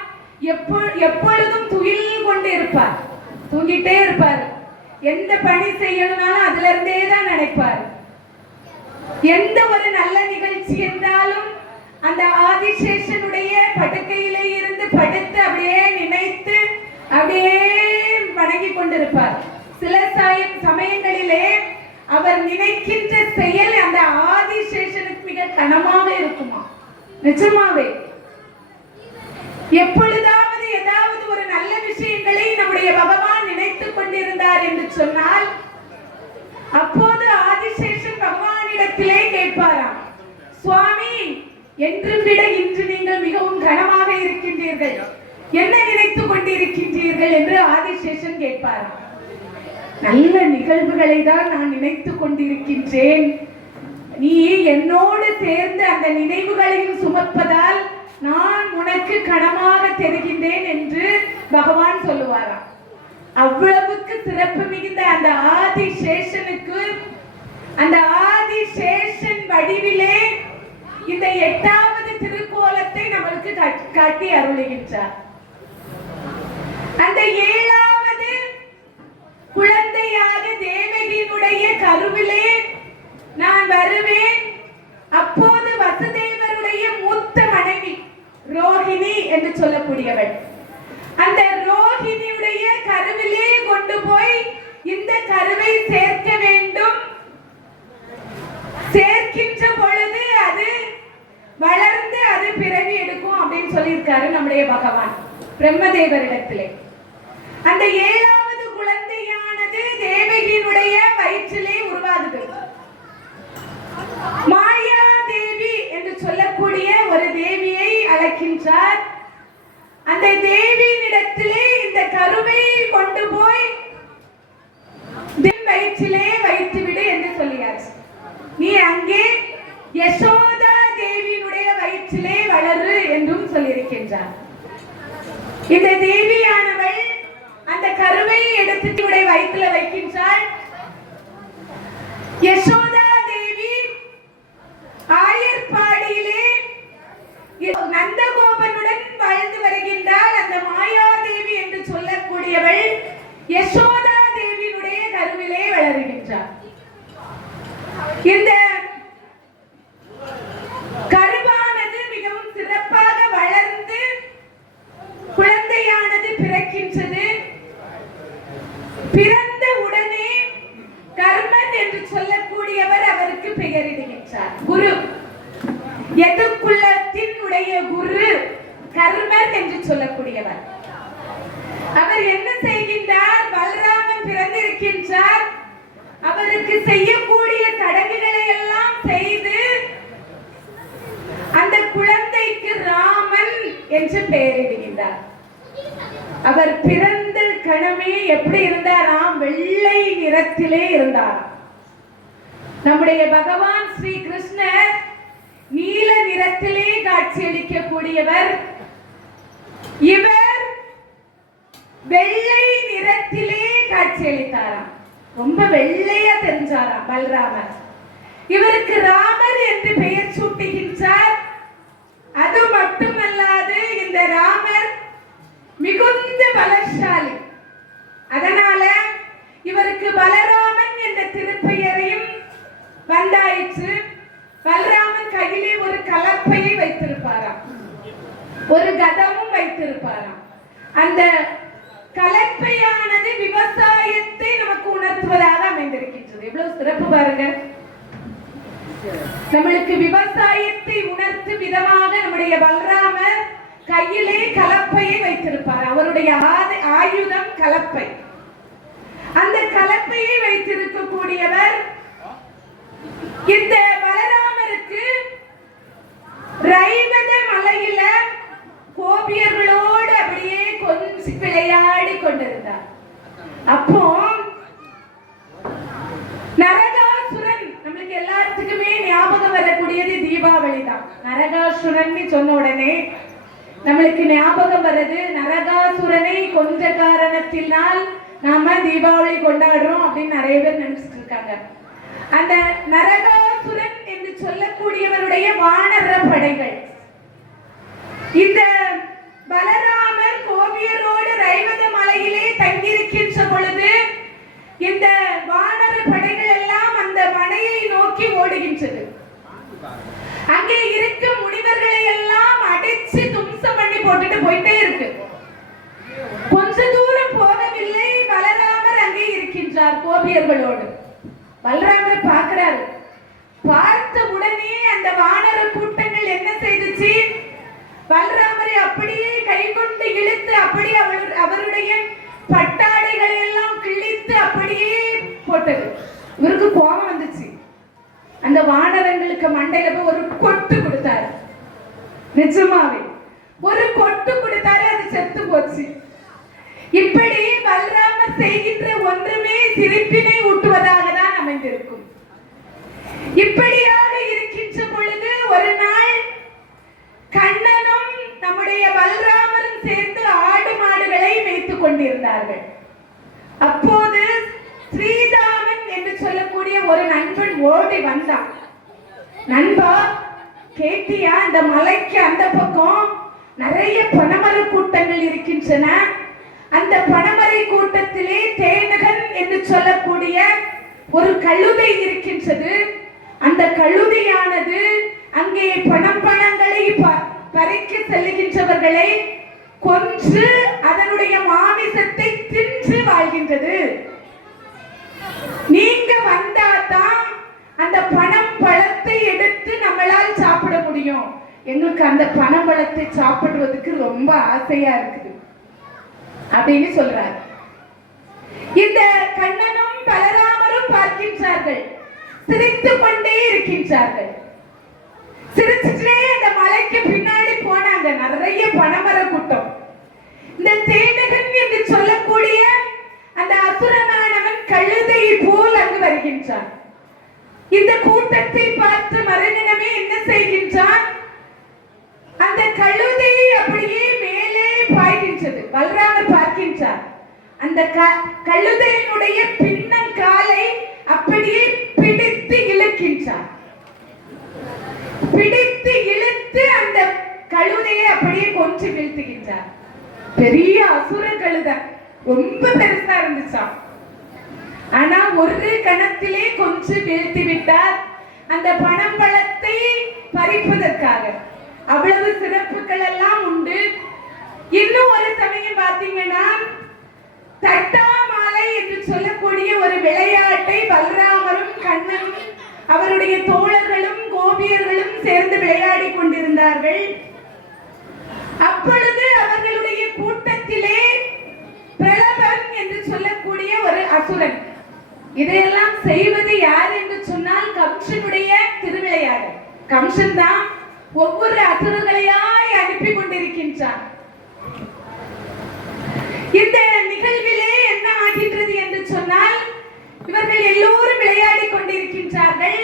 எப்பொழுதும் துயில் கொண்டு இருப்பார். தூங்கிட்டே இருப்பார். எந்த பணி செய்யணும்னாலும் அதுல இருந்தே தான் நினைப்பார். எந்த ஒரு நல்ல நிகழ்ச்சி என்றாலும் அந்த ஆதிசேஷனுடைய படுக்கையிலே இருந்து படுத்து அப்படியே நினைத்து அப்படியே வணங்கி கொண்டிருப்பார். சில சமயங்களிலே அவர் நினைக்கின்ற செயல் அந்த ஆதிசேஷனுக்கு மிக கனமாக இருக்குமா? நிஜமாவே எப்பொழுதாவது ஏதாவது ஒரு நல்ல விஷயங்களை நம்முடைய பகவான் நினைத்துக் கொண்டிருந்தார் என்று சொன்னால் அப்போது ஆதிசேஷன் பகவானிடத்திலே கேட்பாராம், சுவாமி, என்றும் விட இன்று நீங்கள் மிகவும் கனமாக இருக்கின்றீர்கள், என்ன நினைத்துக் கொண்டிருக்கின்றீர்கள் என்று ஆதிசேஷன் கேட்பாராம். நல்ல நிகழ்வுகளை தான் நான் நினைத்துக் கொண்டிருக்கின்றேன். நீ என்னோடு சேர்ந்து அந்த நினைவுகளையும் சுமப்பதால் நான் உனக்கு கனமாக தெரிகின்றேன் என்று பகவான் சொல்லுவாராம். அவ்வளவுக்கு சிறப்பு மிகுந்த அந்த ஆதிசேஷனுக்கு அந்த ஆதிசேஷன் வடிவிலே இந்த 8வது திருக்கோலத்தை நம்மளுக்கு காட்டி அருளுகின்றார். அந்த 7வது குழந்தையாக தேவகியினுடைய கருவிலே நான் வருவேன். அப்போது வசுதேவருடைய மூத்த மனைவி ரோஹிணி என்று சொல்லக்கூடியவள், அந்த ரோஹிணியுடைய கருவிலே கொண்டு போய் இந்த கருவை சேர்க்க வேண்டும். சேர்க்கின்ற பொழுது அது வளர்ந்து அது பிறவி எடுக்கும் அப்படின்னு சொல்லியிருக்காரு நம்முடைய பகவான் பிரம்மதேவரிடத்திலே. அந்த 7வது குழந்தையானது தேவகியினுடைய வயிற்றிலே உருவாகுது. மாயா தேவி என்று சொல்லக்கூடிய ஒரு தேவியை அழைக்கின்றார். அந்த தேவியினிடத்திலே இந்த கருவை கொண்டு போய் வயிற்றிலே வைத்துவிடு என்று சொல்லியாச்சு. நீ அங்கே யசோதா தேவியினுடைய வயிற்றிலே வளரு என்றும் சொல்லியிருக்கின்றார். இந்த தேவியானவள் அந்த கருவை எடுத்து வயிற்றுல வைக்கின்றாள். யசோதா தேவி ஆயர்பாடியிலே நந்தகோபனுடன் வாழ்ந்து வருகின்றாள். அந்த மாயாதேவி என்று சொல்லக்கூடியவள் யசோதா தேவியினுடைய கருவிலே வளருகின்றார். இந்த கருவானது மிகவும் சிறப்பாக வளர்ந்து குழந்தையானது பிறக்கின்றது. பிறந்த உடனே கர்மன் என்று சொல்லக்கூடியவர் அவருக்கு பெயரிடுகின்றார். குரு, எதுக்குள்ளத்தினுடைய குரு கர்மன் என்று சொல்லக்கூடியவர். அவர் என்ன செய்கின்றார்? பலராமன் பிறந்திருக்கின்றார். அவருக்கு செய்யக்கூடிய சடங்குகளை எல்லாம் செய்து அந்த குழந்தைக்கு ராமன் என்று பெயரிடுகின்றார். அவர் பிறந்த கணமே எப்படி இருந்தாராம்? வெள்ளை நிறத்திலே இருந்தாராம். நம்முடைய பகவான் ஸ்ரீ கிருஷ்ணர் நீல நிறத்திலே காட்சியளிக்கக்கூடியவர். இவர் வெள்ளை நிறத்திலே காட்சியளித்தாராம். ரொம்ப வெள்ளையா தெரிஞ்சாராம் பல்ராமர். இவருக்கு ராமர் என்று பெயர் சூட்டுகின்றார். அது மட்டுமல்லாது இந்த ராமர் மிகுந்த பலசாலி. அதனால இவருக்கு பலராமன் என்ற திருப்பெயரையும் வந்தாயிற்று. பலராமன் கையிலே ஒரு கலப்பையை வைத்திருப்பாராம், ஒரு கதமும் வைத்திருப்பாராம். அந்த கலப்பையானது விவசாயத்தை நமக்கு உணர்த்துவதாக அமைந்திருக்கின்றது. எவ்வளவு சிறப்பு பாருங்க! நம்மளுக்கு விவசாயத்தை உணர்த்தும் விதமாக நம்முடைய பலராமர் கையிலே கலப்பையை வைத்திருப்பார். அவருடைய ஆயுதம் கலப்பை. அந்த கலப்பையை வைத்திருக்கக்கூடியவர். இந்த பலராமருக்கு ரைவத மலையில கோபியர்களோடு அப்படியே கொஞ்சம் விளையாடி கொண்டிருந்தார். அப்போ நரகாசுரன், நம்மளுக்கு எல்லாத்துக்குமே ஞாபகம் வரக்கூடியது தீபாவளி தான். நரகாசுரன் சொன்ன உடனே நம்மளுக்கு ஞாபகம் வர்றது, நரகாசுரனை கொன்ற காரணத்தினால் நாம தீபாவளி கொண்டாடுறோம் அப்படின்னு நிறைய பேர் நினைச்சிட்டு இருக்காங்க. அந்த நரகாசுரன் என்று சொல்லக்கூடியவருடைய வானர படைகள். இந்த பலராமர் கோபியரோடு ரைவத மலையிலே தங்கியிருக்கின்ற பொழுது இந்த வானர படைகள் எல்லாம் அந்த மலையை நோக்கி ஓடுகின்றது. அங்கே இருக்கும் முனிவர்களை எல்லாம் அடிச்சு தும்சம் பண்ணி போட்டுட்டு போயிட்டே இருக்கு. கொஞ்ச தூரம் போகவில்லை, பலராமர் அங்கே இருக்கின்றார் கோபியர்களோடு. பலராமர் பார்க்கிறாரு. பார்த்த உடனே அந்த வானர கூட்டங்கள் என்ன செய்துச்சு? பலராமரை அப்படியே கைகொண்டு இழுத்து அப்படியே அவருடைய பட்டாடைகளை எல்லாம் கிழித்து அப்படியே போட்டது. இவருக்கு கோபம் வந்துச்சு. அந்த வானரங்களுக்கு மண்டையில போய் ஒரு கொட்டு கொடுத்தாரு. நிஜமாவே ஒரு கொட்டு கொடுத்தாரு, அது செத்து போச்சு. இப்படி பலராமர் செய்கின்ற ஒன்றுமே சிரிப்பினை ஊட்டுவதாக தான் அமைந்திருக்கும். இப்படியாக இருக்கின்ற பொழுது ஒரு நாள் கண்ணனும் நம்முடைய பலராமரும் சேர்ந்து ஆடு மாடுகளை மேய்த்துக் கொண்டிருந்தார்கள். அப்போது ஸ்ரீதாமன் என்று சொல்லக்கூடிய ஒரு நண்பன் ஓடி வந்தான். நண்பா, கேட்டியா, அந்த மலைக்கு அந்த பக்கம் நிறைய பனைமர கூட்டங்கள் இருக்கின்றன. அந்த பனைமரை கூட்டத்திலே தேனகன் என்று சொல்லக்கூடிய ஒரு கழுதை இருக்கின்றது. அந்த கழுதையானது அங்கே பணங்களை பறிக்க செல்லுகின்றவர்களை கொன்று அதனுடைய மாமிசத்தை தின்று வாழ்கின்றது. நீங்க வந்தாதான் அந்த பனம் பழத்தை எடுத்து நம்மளால் சாப்பிட முடியும். எங்களுக்கு அந்த பனம் பழத்தை சாப்பிடுவதற்கு ரொம்ப ஆசையா இருக்குது அப்படின்னு சொல்றார். இந்த கண்ணனும் பலராமரும் பார்க்கின்றார்கள், சிரித்துக் கொண்டே இருக்கின்றார்கள். சிரிச்சுட்டே அந்த மலைக்கு பின்னாடி போனாங்க. நிறைய பனைமர கூட்டம். இந்த தேனகன் என்று சொல்லக்கூடிய அந்த அசுரனானவன் கழுதை போல் அங்கு வருகின்றான். இந்த கூட்டத்தை பார்த்து மறுநிலமே என்ன செய்கின்றான்? அந்த கழுதை அப்படியே மேலே பாய்கின்றது. பலராமர் பார்க்கின்றார். அந்த கழுதையினுடைய பின்னங்காலை அப்படியே பிடித்து இழுக்கின்றார். பிடித்து இழுத்து அந்த கழுதையை அப்படியே கொஞ்சம் வீழ்த்துகின்றார். பெரிய அசுர கழுதை, ரொம்ப பெருசா இருந்துச்சாம். ஆனா ஒரு கணத்திலே கொஞ்சம் வீழ்த்தி விட்டார். அந்த பனம்பழத்தை பறிப்பதற்காக அவ்வளவு சிறப்புகள் எல்லாம் உண்டு. இன்னும் ஒரு சமயம் பார்த்தீங்கன்னா தட்டாமாலை என்று சொல்லக்கூடிய ஒரு விளையாட்டை பலராமரும் கண்ணனும் அவருடைய தோழர்களும் கோபியர்களும் சேர்ந்து விளையாடி கொண்டிருந்தார்கள். அப்பொழுது அவர்களுடைய கூட்டத்திலே பிரலபன் என்று சொல்லக்கூடிய ஒரு அசுரன். இதையெல்லாம் செய்வது யார் என்று சொன்னால் கம்சனுடைய திருவிளையாடு. கம்சன் தான் ஒவ்வொரு அசுரர்களையாய் அனுப்பி கொண்டிருக்கின்றான். இந்த நிகழ்விலே வருகின்றார்கள்.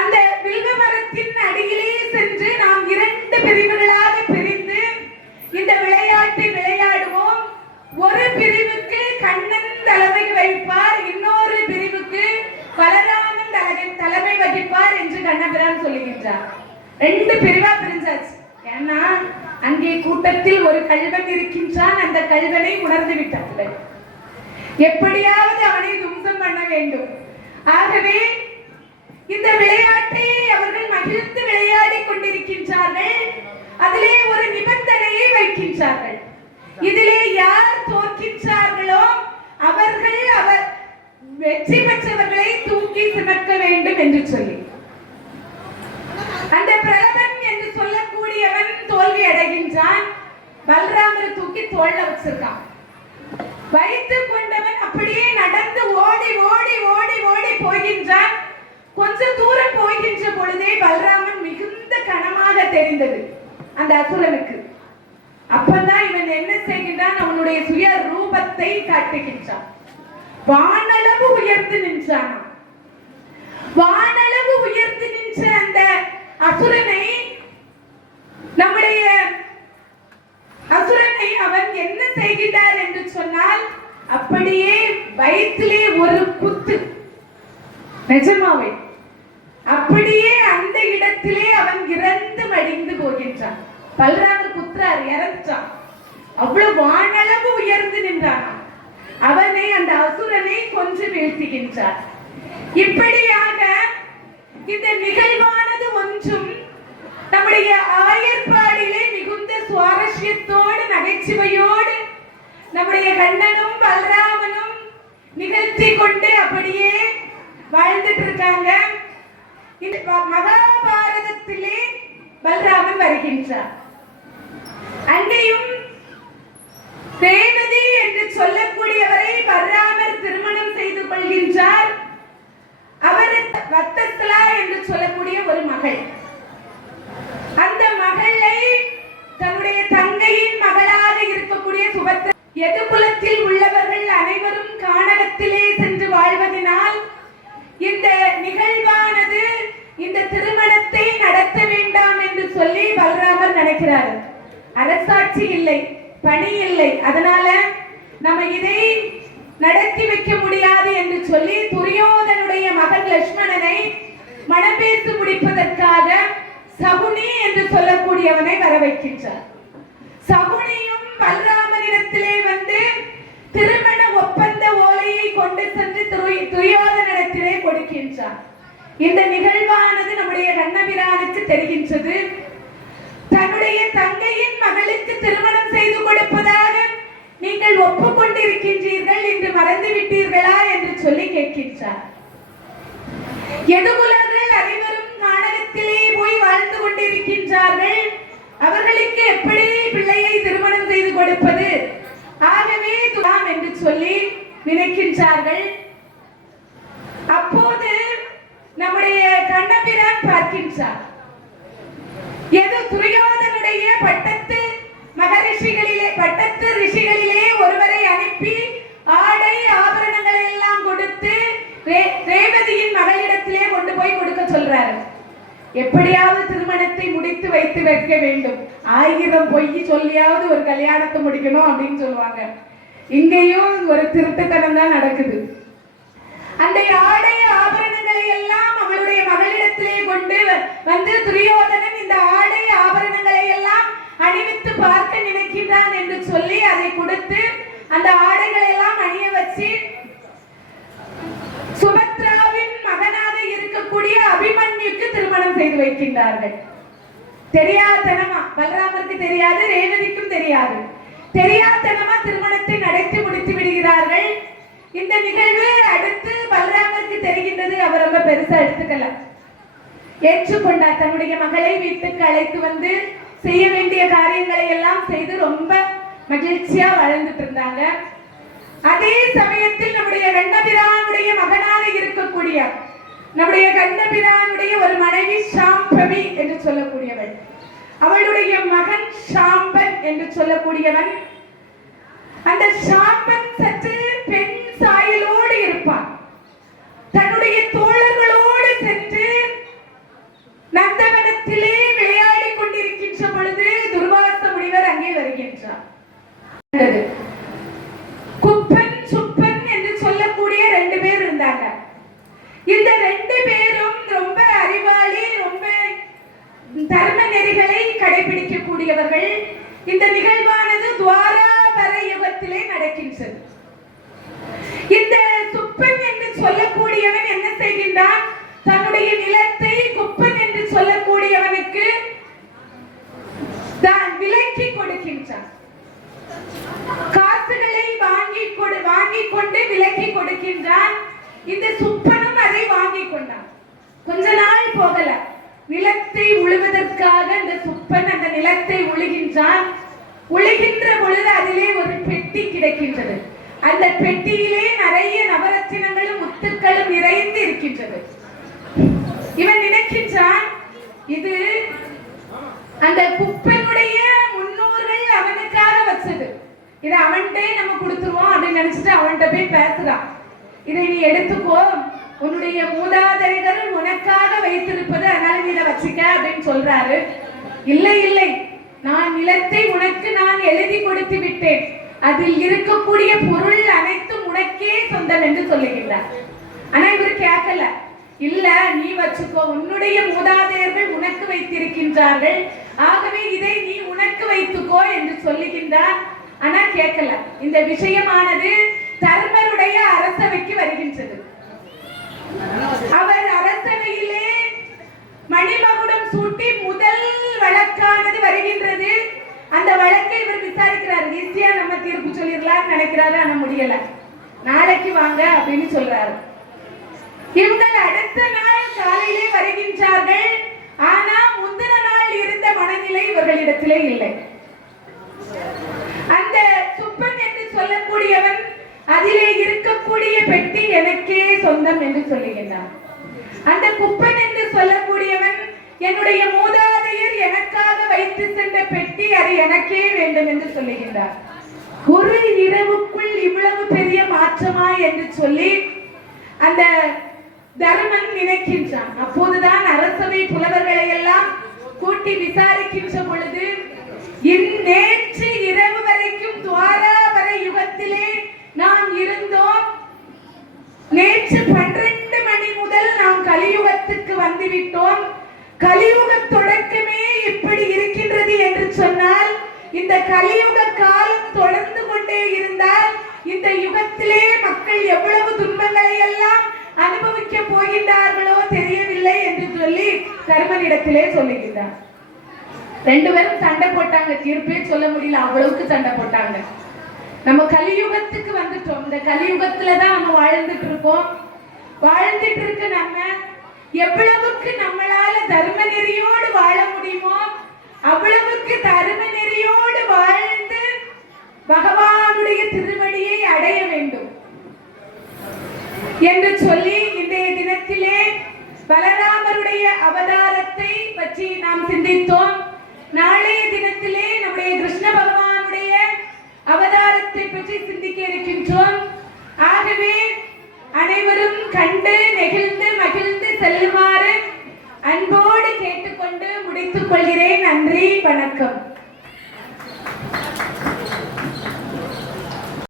அந்த வில்வ மரத்தின் அடியிலே சென்று நாம் 2 பிரிவுகளாக பிரிந்து இந்த விளையாட்டை விளையாடுவோம். ஒரு பிரிவுக்கு கண்ணன் தலைமை வைப்பார், இன்னொரு பிரிவுக்கு பலராமன் தலைமை வகிப்பார் என்று கண்ணபிரான் சொல்லுகின்றார். 2 பிரிவா பிரிஞ்சாச்சு. ஏன்னா அங்கே கூட்டத்தில் ஒரு கள்வன் இருக்கின்றான். அந்த கள்வனை உணர்ந்து விட்டார்கள். எப்படியாவது அவனை தும்சம் பண்ண வேண்டும். ஆகவே இந்த விளையாட்டை அவர்கள் மகிழ்ந்து விளையாடி கொண்டிருக்கின்றார்கள். அதிலே ஒரு நிபந்தனையை வைக்கின்றார்கள். இதிலே யார் தோற்கின்றார்களோ அவர்கள் வெற்றி பெற்றவர்களை தூக்கி சுமக்க வேண்டும் என்று சொல்லி, அந்த பிரலபன் என்று சொல்லக்கூடியவன் தோல்வி அடைகின்றான். பலராமர் தூக்கி தோள்ல வச்சிருக்கான். வைத்துக் கொண்டவன் அப்படியே நடந்து ஓடி ஓடி ஓடி ஓடி போகின்றான். கொஞ்ச தூரம் போகின்ற பொழுதே பலராமன் மிகுந்த கனமாக தெரிந்தது அந்த அசுரனுக்கு. அப்பதான் இவன் என்ன செய்கின்றான், அவனுடைய சுய ரூபத்தை காட்டுகின்றான். வானளவு உயர்ந்து நின்றான். வானளவு உயர்ந்து நின்ற அந்த அசுரனை அவன் என்ன செய்கிறார் என்று சொன்னால், அப்படியே வயிற்றிலே ஒரு குத்து, நிஜமாவே அப்படியே அந்த இடத்திலே அவன் இறந்து மடிந்து போகின்றான். பலராமர் குத்துறார், இறந்துட்டான். அவ்வளவு வானளவு உயர்ந்து நின்றான். அவனை அந்த அசுரனை கொன்று வீழ்த்துகின்றார். இப்படியாக இந்த நிகழ்வானது ஒன்றும் நம்முடைய ஆயர்பாடிலே மிகுந்த சுவாரஸ்யத்தோடு நகைச்சுவையோடு நம்முடைய கண்ணனும் பலராமனும் நிகழ்த்தி கொண்டு அப்படியே வாழ்ந்துட்டு இருக்காங்க. இந்த மகாபாரதத்திலே பலராமன் வருகின்றார். அங்கேயும் ரேவதி என்று சொல்லக்கூடியவரை பலராமர் திருமணம் செய்து கொள்கின்றார். அவருக்கு வத்தஸ்தலா என்று சொல்லக்கூடிய ஒரு மகள். அந்த மகளை தன்னுடைய தங்கையின் மகளாக இருக்கக்கூடிய சுபத்ரா, எதுகுலத்தில் உள்ளவர்கள் அனைவரும் கானகத்திலே சென்று வாழ்வதனால் இந்த நிகழ்வானது, இந்த திருமணத்தை நடத்த வேண்டாம் என்று சொல்லி பலராமர் நினைக்கிறார். அரசாட்சி இல்லை, பணி இல்லை, அதனால நம்ம இதை நடத்தி வைக்க முடியாது என்று சொல்லி துரியோதனுடைய மகன் லட்சுமணனை மனம் பேசி முடிப்பதற்காக சகுனி என்று சொல்லக்கூடியவனை வர வைக்கின்றார். சகுனியும் பலராமனிடத்திலே வந்து திருமண ஒப்பந்த ஓலையை கொண்டு சென்று துரியோதனிடத்திலே கொடுக்கின்றார். இந்த நிகழ்வானது நம்முடைய கண்ணபிரானுக்கு தெரிகின்றது. தன்னுடைய தங்கையின் மகளுக்கு திருமணம் செய்து கொடுப்பதாக நீங்கள் ஒப்புக்கொண்டிருக்கின்றீர்கள் என்று மறந்து விட்டீர்களா என்று சொல்லி கேட்கின்றார். எதுகுலர்கள் அனைவரும் கானகத்திலே போய் வாழ்ந்து கொண்டிருக்கின்றார்கள். அவர்களுக்கு எப்படி பிள்ளையை திருமணம் செய்து கொடுப்பது? ஆகவே துலாம் என்று சொல்லி நினைக்கின்றார்கள். அப்போது நம்முடைய கண்ணபிரான் பார்க்கின்றார். ஏதோ துரியோதனுடைய பட்டத்து ரிஷிகளிலே ஒருவரை அனுப்பி ஆடை ஆபரணங்களை எல்லாம் கொடுத்து ரேவதியின் மகளிடத்திலே கொண்டு போய் கொடுக்க சொல்றாரு. எப்படியாவது திருமணத்தை முடித்து வைத்து வைக்க வேண்டும். 1000 பொய் சொல்லியாவது ஒரு கல்யாணத்தை முடிக்கணும் அப்படின்னு சொல்லுவாங்க. இங்கேயும் ஒரு திருட்டுத்தனம் தான் நடக்குது. அந்த ஆடை ஆபரணங்களை எல்லாம் அவளுடைய மகளிடத்திலே கொண்டு வந்து துரியோதனன் இந்த ஆடை ஆபரணங்களை எல்லாம் அணிவித்து பார்க்க நினைக்கின்றான் என்று சொல்லி அதை கொடுத்து அந்த ஆடைகளை எல்லாம் அணிய வச்சு சுபத்ராவின் மகனாக இருக்கக்கூடிய அபிமன்யுக்கு திருமணம் செய்து வைக்கின்றார்கள். தெரியாதனமா, பலராமருக்கு தெரியாது, ரேவதிக்கும் தெரியாது. தெரியாதனமா திருமணத்தை நடத்தி முடித்து விடுகிறார்கள். இந்த நிகழ்வு அடுத்து பலராமருக்கு தெரிகின்றது. அவர் ரொம்ப பெருசா எடுத்துக்கல, ஏற்றுக்கொண்டார். தன்னுடைய மகளை வீட்டுக்கு அழைத்து வந்து செய்ய வேண்டிய காரியங்களை எல்லாம் செய்து ரொம்ப மகிழ்ச்சியா வாழ்ந்துட்டு இருந்தாங்க. அதே சமயத்தில் நம்முடைய கண்ணபிரானுடைய மகனாக இருக்கக்கூடிய நம்முடைய கண்ணபிரானுடைய ஒரு மனைவி சாம்பவி என்று சொல்லக்கூடியவள், அவளுடைய மகன் சாம்பன் என்று சொல்லக்கூடியவன். அந்த சாம்பன் சற்று பெண் சாயலோடு இருப்பான். தன்னுடைய தோழர்களோடு கொடுக்கின்றது. இந்த சுப்பன் என்று சொல்லக்கூடியவன் என்ன செய்கின்றான்? தன்னுடைய நிலத்தை குப்பன் என்று சொல்லக்கூடியவனுக்கு தான் விலைக்கு கொடுக்கின்றான். காசுகளை வாங்கி கொண்டு விலைக்கு கொடுக்கின்றான். இந்த சுப்பனும் அதை வாங்கி கொண்டான். கொஞ்ச நாள் போகல, நிலத்தை உழுவதற்காக இந்த சுப்பன் அந்த நிலத்தை உழுகின்றான். உழுகின்ற பொழுது அதிலே ஒரு பெட்டி கிடைக்கின்றது. அந்த பெட்டியிலே நிறைய நவரத்தினங்களும் முத்துக்களும் நிறைந்து இருக்கின்றது. இவன் நினைக்கின்றான், இது அந்த குப்பனுடைய முன்னோர்கள் அவனுக்காக வச்சது, இதை அவன்கிட்டே நம்ம கொடுத்துருவோம் அப்படின்னு நினைச்சிட்டு அவன்கிட்ட போய் பேசுறான். இதை நீ எடுத்துக்கோ, உன்னுடைய மூதாதையர்கள் உனக்காக வைத்திருப்பது, அதனால நீ இதை வச்சுக்க அப்படின்னு சொல்றாரு. இல்லை இல்லை, நான் நிலத்தை உனக்கு நான் எழுதி கொடுத்து விட்டேன், அதில் இருக்கக்கூடிய பொருள் அனைத்தும் உனக்கே சொந்தம் என்று சொல்லுகின்றார். ஆனா இவர் கேட்கல. இல்ல, நீ வச்சுக்கோ, உன்னுடைய மூதாதையர்கள் உனக்கு வைத்திருக்கின்றார்கள், ஆகவே இதை நீ உனக்கு வைத்துக்கோ என்று சொல்லுகின்றார். ஆனா கேட்கல. இந்த விஷயமானது தர்மருடைய அரசவைக்கு வருகின்றது. அவர் அரசவையிலே மணிமகுடம் சூட்டி முதல் வழக்கானது வருகின்றது. அந்த வழக்கை இவர் விசாரிக்கிறார். ஈஸியா நம்ம தீர்ப்பு சொல்லிடலாம் நினைக்கிறாரு, ஆனா முடியல. நாளைக்கு வாங்க அப்படின்னு சொல்றாரு. இவர்கள் அடுத்த நாள் காலையிலே வருகின்றார்கள். ஆனா முந்தின நாள் இருந்த மனநிலை இவர்களிடத்திலே இல்லை. அந்த சுப்பன் என்று சொல்லக்கூடியவன் அதிலே இருக்கக்கூடிய பெட்டி எனக்கே சொந்தம் என்று சொல்லுகின்றான். அந்த குப்பன் என்று சொல்லக்கூடியவன் என்னுடைய மூதாதையர் எனக்காக வைத்து சென்ற பெட்டி, அது எனக்கே வேண்டும் என்று சொல்லுகின்றார். ஒரு இரவுக்குள் இவ்வளவு பெரிய மாற்றமா என்று சொல்லி அந்த தர்மன் நினைக்கின்றான். அப்போதுதான் அரசவை புலவர்களை எல்லாம் கூட்டி விசாரிக்கின்ற பொழுது, நேற்று இரவு வரைக்கும் துவாராபர யுகத்திலே நாம் இருந்தோம், நேற்று 12 மணி முதல் நாம் கலியுகத்துக்கு வந்துவிட்டோம், கலியுக தொடக்கமே இப்படி இருக்கின்றது என்று சொன்னால், இந்த கலியுக காலம் தொடர்ந்து கொண்டே இருந்தால் இந்த யுகத்திலே மக்கள் எவ்வளவு துன்பங்களை எல்லாம் அனுபவிக்க போகின்றார்களோ தெரியவில்லை என்று சொல்லி தர்மனிடத்திலே சொல்லுகின்றார். ரெண்டு பேரும் சண்டை போட்டாங்க, தீர்ப்பே சொல்ல முடியல, அவ்வளவுக்கு சண்டை போட்டாங்க. நம்ம கலியுகத்துக்கு வந்துட்டோம். இந்த கலியுகத்துலதான் நம்ம வாழ்ந்துட்டு இருக்கோம். வாழ்ந்துட்டு இருக்க நம்ம எவ்வளவுக்கு நம்மளால தர்ம நெறியோடு வாழ முடியுமோ அவ்வளவுக்கு தர்ம நெறியோடு வாழ்ந்து பகவானுடைய திருவடியை அடைய வேண்டும் என்று சொல்லி இன்றைய தினத்திலே பலராமருடைய அவதாரத்தை பற்றி நாம் சிந்தித்தோம். நாளைய தினத்திலே நம்முடைய கிருஷ்ண பகவானுடைய அவதாரத்தை பற்றி